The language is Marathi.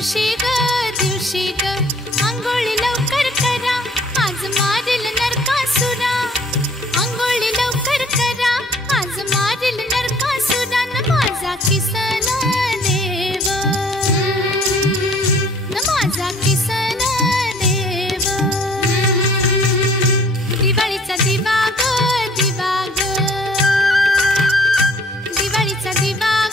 दिवशी ग आंघोळी लवकर करा, आज मारेल नरकासुरा. आंघोळी लवकर करा, आज मारेल नरकासुरा. न माझा किस्सा